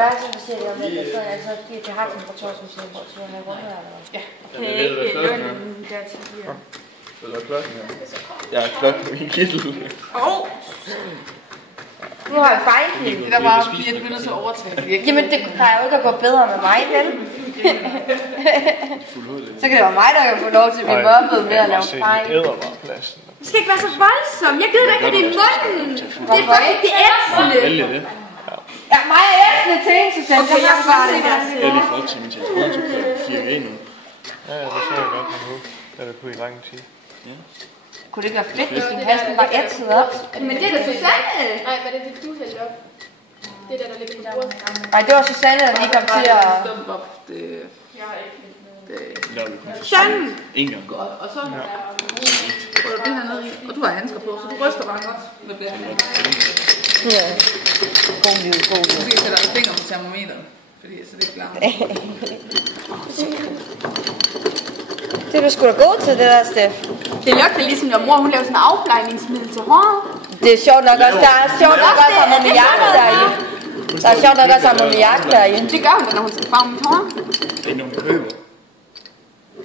der er sådan, siger de om det, så altså, de har temperatur, som siger, hvor siger jeg rundt her, eller Ja. Okay, ikke lønnen der til her. Eller klokken her. Ja, klokken i min kittel. nu har jeg fejlkildt. Det der bare bliver nødt til at overtage. Jamen, det plejer jo ikke at gå bedre med mig, vel? Så kan det være mig, der kan få lov til at blive mobbet med at lave fejl. Det æder bare pladsen. Det skal ikke være så voldsomt. Jeg gider ikke, at det er i munden. Det er faktisk det ætsende. Vælge det. Ja, mig er ætsende ting, Susanne. Okay, jeg vil bare se, hvad Jeg er lige folketimen til skolen, så kører vi 4 ved nu. Ja, det ser jeg godt med. Det er det på i lang tid. Kunne det ikke være fedt, hvis din hasten var ætset op? Men det er da Susanne. Nej, hvad er det, du hældte op? Det der ligger på bordet. Nej, det var Susanne, der lige kom til at... Der er vi kun Sådan. en gang. Og så får du det her ned i, og du har handsker på, så du ryster bare godt med det her. Ja. God liv, god liv. Måske sætter du fingre på termometeret, fordi så det er klart. Det er du sgu da god til, det der, Steff. Det lugter ligesom, når mor hun laver sådan en afplejningsmiddel til håret. Det er sjovt nok også, der er sjovt nok også ammoniak deri. Der er sjovt nok også ammoniak deri. Det gør hun da, når hun skal farve mit hår. Det er ikke nogen, vi køber.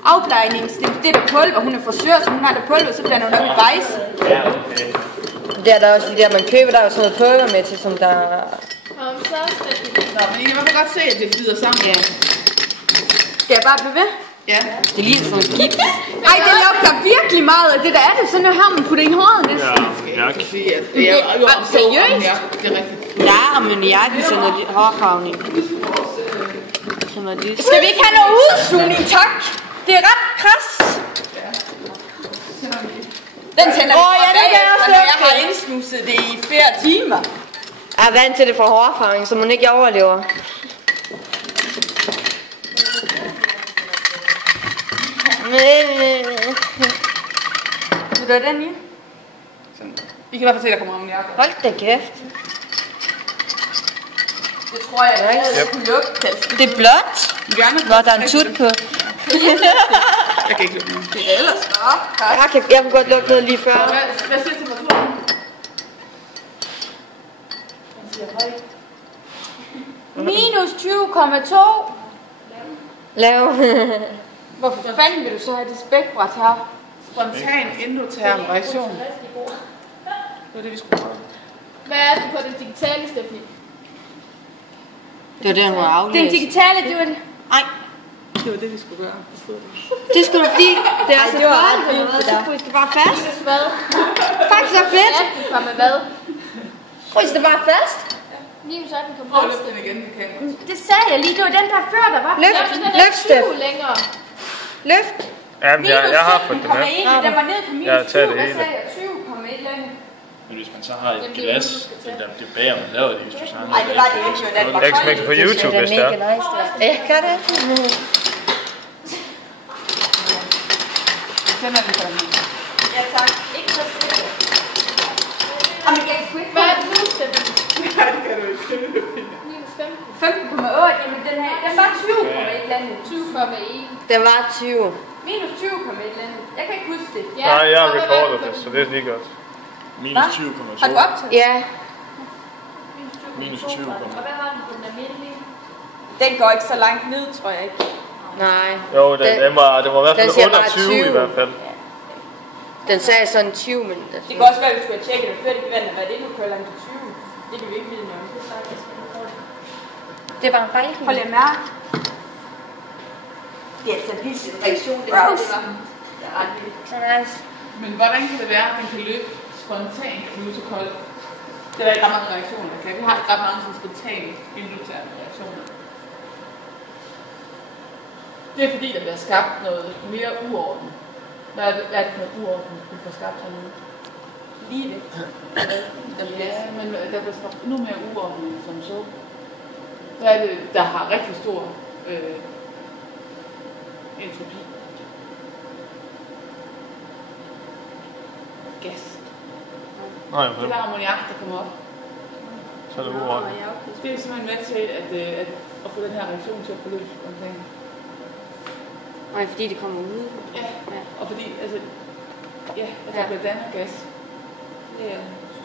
Afplejnings, det der pulver, hun er frisør, så hun har det pulver, så blander hun op i vejs. Ja, okay. Det er der også de der, man køber, der er jo sådan noget pulver med til, som der... Så Nå, men I kan i hvert fald godt se, at det flyder sammen. Ja. Skal jeg bare blive ved? Ja. Det ligner sådan noget gift. Ej, det lugter virkelig meget af det der er det, så nu har man puttet i håret næsten. Ja, Jeg kan sige, at det er jo seriøst? Ja, det er rigtigt. Der er ammoniak i sådan noget hårfarvning. Sådan noget lys. Skal vi ikke have noget udsugning, tak? Det er ret kras. Den tænder vi ja, det kan jeg også når jeg lugte. har indsnuset det i flere timer. Jeg er vant til det fra hårfarvning, så man ikke overlever. Vil du have den i? Sådan. I kan i hvert fald se, at der kommer ammoniak. Hold da kæft. Det tror jeg, jeg kunne lugte. Det er blåt. Nå, der er en tut på. Jeg kan ikke lukke noget. Det er ellers godt. Jeg kunne godt lugte noget lige før. Hvad siger temperaturen? Minus 20,2. Lav. Hvorfor fanden vil du så have det spækbræt her? Spontan endoterm reaktion. Det var det, vi skulle prøve. Hvad er det på det digitale, Steffi? Det var det, han var aflæst. Den digitale, det var det. Nej, Det var det, vi skulle gøre. det skulle du fordi, det er så koldt eller noget, så fryser det bare fast. Hvad? Faktisk så fedt. Du kommer hvad? Fryser det bare fast. Minus 18 kommer Prøv at løfte den igen, det kan jeg. Det sagde jeg lige, det var den der før, der var. Løft, Men den er løft, Steff. 20 længere. Løft. Jamen, jeg har fået det med. Den var ned på minus Jeg har 20, taget det hvad hele. sagde jeg? 20,1 eller andet. Men hvis man så har et glas, det bager man laver det, hvis du så har Ej, det var det ikke, jo. Den var Jeg kan smække på YouTube, hvis det er. mega nice, der. Ja, gør det. Den er vi for den. Ja, tak. Ikke så fedt. Jamen, jeg kunne ikke Hvad er det nu, Steffi? Nej, det kan du ikke. Minus 15. 15,8, jamen den her, den var 20,1 eller andet. 20,1. Den var 20. Minus 20,1 eller andet. Jeg kan ikke huske det. Ja, Nej, jeg har og hvad var recordet på det, den? så det er lige godt. minus Har 20,2. du optaget? Ja. Minus 20. Og hvad har den på den almindelige? Den går ikke så langt ned, tror jeg ikke. Nej. Jo, den var i hvert den fald siger under bare 20 i 20. hvert fald. Den sagde sådan 20, men... Det kan også være, at vi skulle have tjekket det før de vandt, hvad det nu kører langt til 20. Det kan vi ikke vide noget om. Det var en fejl. Hold jer mærke. Det er altså en vild reaktion, det var. Det er ret vildt. Så nice. Men hvordan kan det være, at den kan løbe spontant nu så koldt? Det er der ikke ret mange reaktioner, der kan. Vi har ikke ret mange sådan spontane endoterme reaktioner. Det er fordi, der bliver skabt noget mere uorden. Hvad er det for noget uorden, vi får skabt hernede? Lige det. Ja, men der bliver skabt endnu mere uorden som så. Hvad er det, der har rigtig stor entropi? Gas. Nej, Det er ammoniak, der kommer op. så er det uorden. Det er simpelthen med til at få den her reaktion til at forløbe spontant. Nej, fordi det kommer ud. Ja, og fordi, altså, der bliver dannet gas. Det er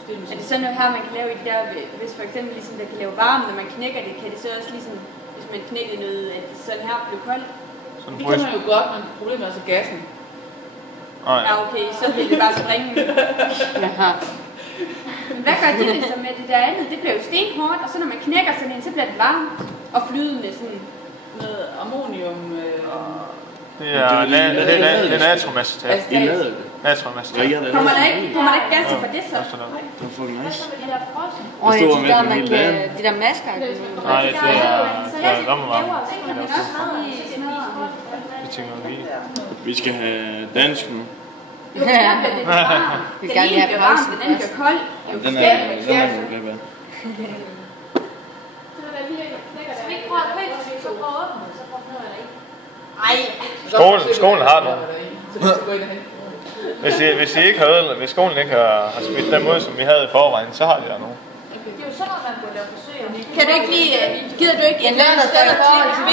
Er det sådan noget her, man kan lave i det der, hvis for eksempel ligesom der kan lave varme, når man knækker det, kan det så også ligesom, hvis man knækker noget, at det sådan her bliver koldt? Det kan man jo godt, men problemet er så gassen. Ja, okay, så vil det bare springe. Men hvad gør det så med det der andet? Det bliver jo stenhårdt, og så når man knækker sådan en, så bliver det varmt og flydende sådan. Noget ammonium. Det er natriumacetat. Natriumacetat. Kommer der ikke gas for det så? Det var fucking nice. De der masker. Nej, det er lommevarme. Det er teknologi. Vi skal have dansk nu. Jo, det er det. Den ene bliver varm, den anden bliver kold. Den er jo glip af. Skal vi ikke prøve at købe, så prøve at åbne, så prøve noget eller ikke? Skolen har nogen. Hvis skolen ikke har smidt den måde, som vi havde i forvejen, så har de der nogen. Det er jo sådan noget, man burde lave forsøg om. Kan du ikke lige, gider du ikke en lørdagsdag i forhold til